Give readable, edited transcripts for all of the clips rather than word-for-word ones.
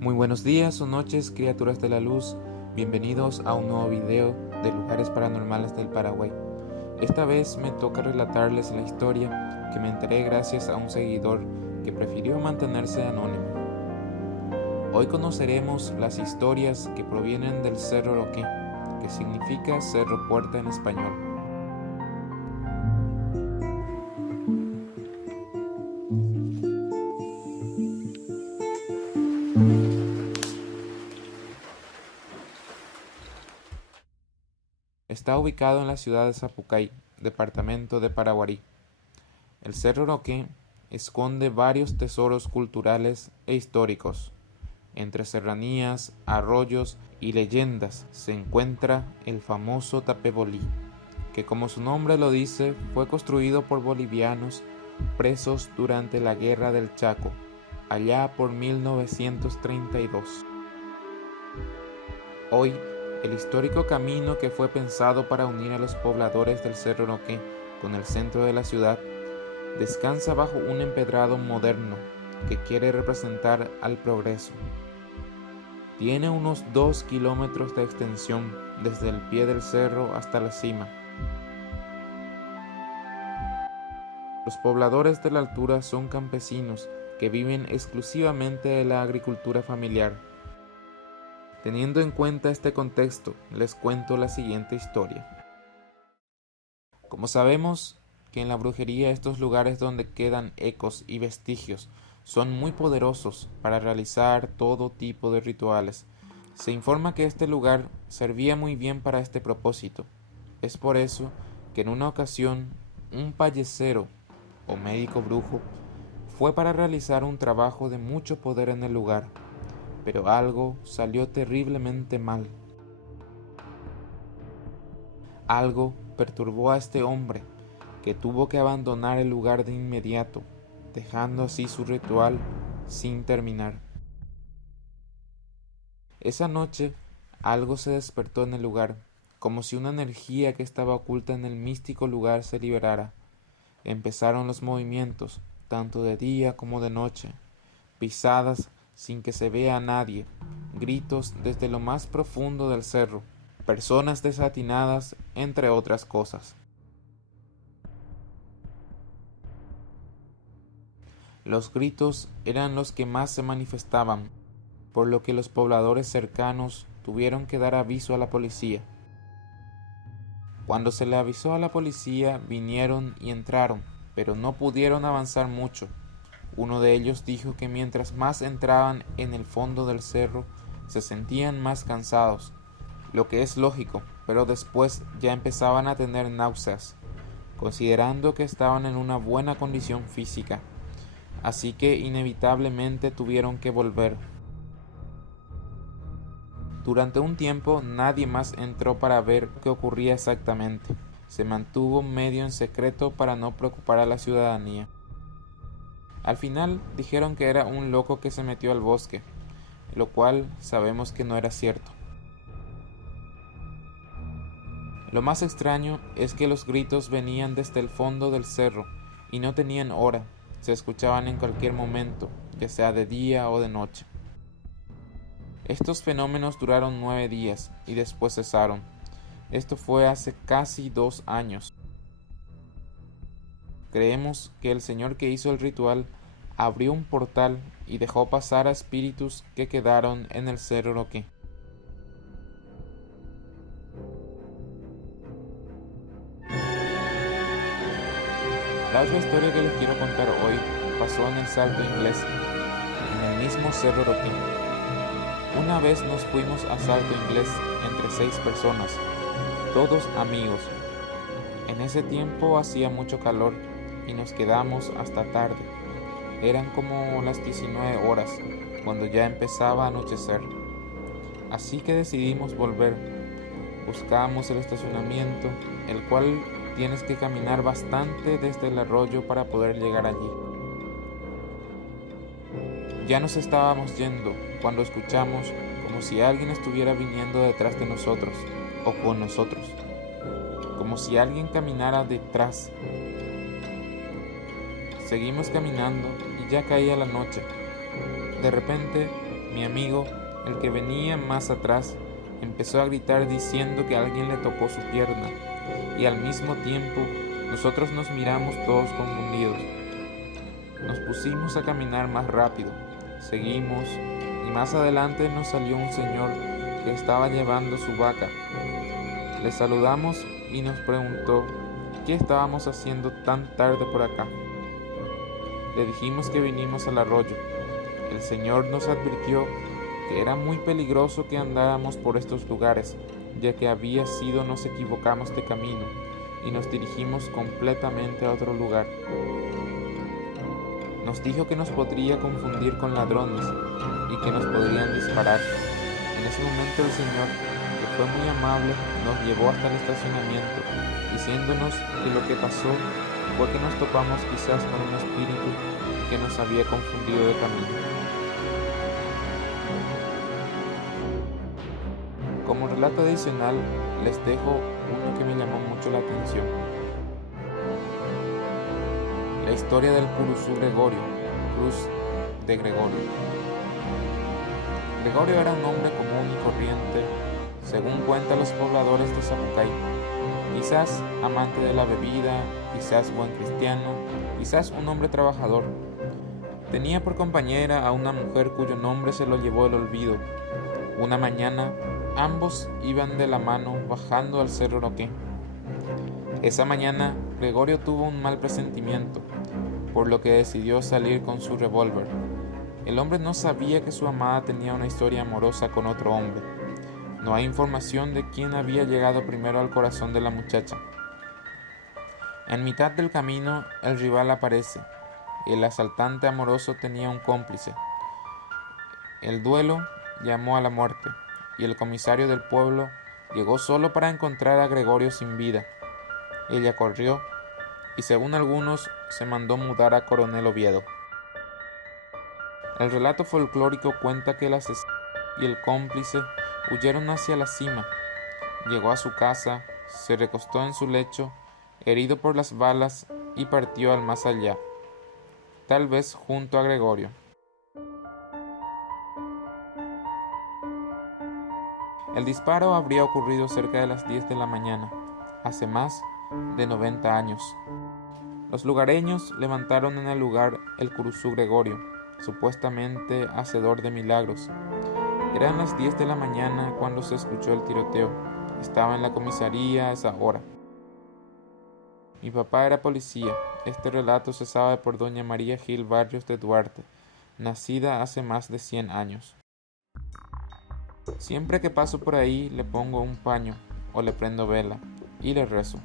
Muy buenos días o noches, criaturas de la luz. Bienvenidos a un nuevo video de lugares paranormales del Paraguay. Esta vez me toca relatarles la historia que me enteré gracias a un seguidor que prefirió mantenerse anónimo. Hoy conoceremos las historias que provienen del Cerro Roque, que significa Cerro Puerta en español. Está ubicado en la ciudad de Zapucay, departamento de Paraguarí. El Cerro Roque esconde varios tesoros culturales e históricos. Entre serranías, arroyos y leyendas se encuentra el famoso Tapebolí, que como su nombre lo dice, fue construido por bolivianos presos durante la Guerra del Chaco, allá por 1932. Hoy, el histórico camino que fue pensado para unir a los pobladores del Cerro Roque con el centro de la ciudad, descansa bajo un empedrado moderno que quiere representar al progreso. Tiene unos 2 kilómetros de extensión desde el pie del cerro hasta la cima. Los pobladores de la altura son campesinos que viven exclusivamente de la agricultura familiar. Teniendo en cuenta este contexto, les cuento la siguiente historia. Como sabemos que en la brujería estos lugares donde quedan ecos y vestigios son muy poderosos para realizar todo tipo de rituales, se informa que este lugar servía muy bien para este propósito. Es por eso que en una ocasión un payesero o médico brujo fue para realizar un trabajo de mucho poder en el lugar, pero algo salió terriblemente mal. Algo perturbó a este hombre, que tuvo que abandonar el lugar de inmediato, dejando así su ritual sin terminar. Esa noche algo se despertó en el lugar, como si una energía que estaba oculta en el místico lugar se liberara. Empezaron los movimientos, tanto de día como de noche, pisadas sin que se vea a nadie, gritos desde lo más profundo del cerro, personas desatinadas, entre otras cosas. Los gritos eran los que más se manifestaban, por lo que los pobladores cercanos tuvieron que dar aviso a la policía. Cuando se le avisó a la policía, vinieron y entraron, pero no pudieron avanzar mucho. Uno de ellos dijo que mientras más entraban en el fondo del cerro, se sentían más cansados, lo que es lógico, pero después ya empezaban a tener náuseas, considerando que estaban en una buena condición física. Así que inevitablemente tuvieron que volver. Durante un tiempo nadie más entró para ver qué ocurría exactamente. Se mantuvo medio en secreto para no preocupar a la ciudadanía. Al final dijeron que era un loco que se metió al bosque, lo cual sabemos que no era cierto. Lo más extraño es que los gritos venían desde el fondo del cerro y no tenían hora. Se escuchaban en cualquier momento, ya sea de día o de noche. Estos fenómenos duraron 9 días y después cesaron. Esto fue hace casi 2 años. Creemos que el señor que hizo el ritual abrió un portal y dejó pasar a espíritus que quedaron en el Cerro Roque. La otra historia que les quiero contar hoy pasó en el Salto Inglés, en el mismo Cerro Roque. Una vez nos fuimos a Salto Inglés entre 6 personas, todos amigos. En ese tiempo hacía mucho calor y nos quedamos hasta tarde. Eran como las 19 horas, cuando ya empezaba a anochecer. Así que decidimos volver. Buscamos el estacionamiento, el cual tienes que caminar bastante desde el arroyo para poder llegar allí. Ya nos estábamos yendo cuando escuchamos como si alguien estuviera viniendo detrás de nosotros o con nosotros, como si alguien caminara detrás. Seguimos caminando y ya caía la noche. De repente Mi amigo, el que venía más atrás, empezó a gritar diciendo que alguien le tocó su pierna, y al mismo tiempo nosotros nos miramos todos confundidos. Nos pusimos a caminar más rápido, seguimos, y más adelante nos salió un señor que estaba llevando su vaca. Le saludamos y nos preguntó qué estábamos haciendo tan tarde por acá. Le dijimos que vinimos al arroyo. El señor nos advirtió que era muy peligroso que andáramos por estos lugares, ya que había sido nos equivocamos de camino y nos dirigimos completamente a otro lugar. Nos dijo que nos podría confundir con ladrones y que nos podrían disparar. En ese momento el señor, que fue muy amable, nos llevó hasta el estacionamiento, diciéndonos que lo que pasó fue que nos topamos quizás con un espíritu que nos había confundido de camino. Como relato adicional, les dejo uno que me llamó mucho la atención. La historia del Curuzú Gregorio, Cruz de Gregorio. Gregorio era un hombre común y corriente, según cuentan los pobladores de Zapucay. Quizás amante de la bebida, quizás buen cristiano, quizás un hombre trabajador. Tenía por compañera a una mujer cuyo nombre se lo llevó el olvido. Una mañana, ambos iban de la mano bajando al cerro Roque. Esa mañana, Gregorio tuvo un mal presentimiento, por lo que decidió salir con su revólver. El hombre no sabía que su amada tenía una historia amorosa con otro hombre. No hay información de quién había llegado primero al corazón de la muchacha. En mitad del camino, el rival aparece. El asaltante amoroso tenía un cómplice. El duelo llamó a la muerte, y el comisario del pueblo llegó solo para encontrar a Gregorio sin vida. Ella corrió, y según algunos, se mandó mudar a Coronel Oviedo. El relato folclórico cuenta que el asesino y el cómplice huyeron hacia la cima. Llegó a su casa, se recostó en su lecho, herido por las balas, y partió al más allá, tal vez junto a Gregorio. El disparo habría ocurrido cerca de las 10 de la mañana, hace más de 90 años. Los lugareños levantaron en el lugar el Curuzú Gregorio, supuestamente hacedor de milagros. Eran las 10 de la mañana cuando se escuchó el tiroteo. Estaba en la comisaría a esa hora. Mi papá era policía. Este relato se sabe por doña María Gil Barrios de Duarte, nacida hace más de 100 años. Siempre que paso por ahí le pongo un paño o le prendo vela y le rezo.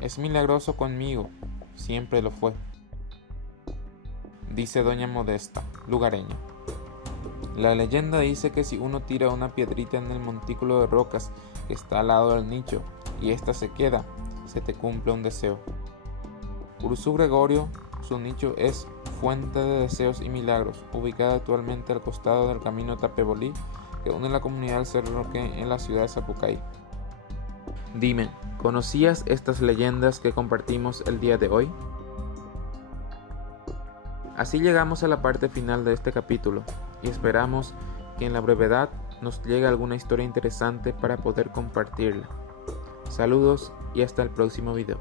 Es milagroso conmigo, siempre lo fue, dice doña Modesta, lugareña. La leyenda dice que si uno tira una piedrita en el montículo de rocas que está al lado del nicho y ésta se queda, se te cumple un deseo. Curuzú Gregorio, su nicho es Fuente de Deseos y Milagros, ubicada actualmente al costado del camino Tapebolí que une la comunidad del Cerro Roque en la ciudad de Zapucay. Dime, ¿conocías estas leyendas que compartimos el día de hoy? Así llegamos a la parte final de este capítulo y esperamos que en la brevedad nos llegue alguna historia interesante para poder compartirla. Saludos y hasta el próximo video.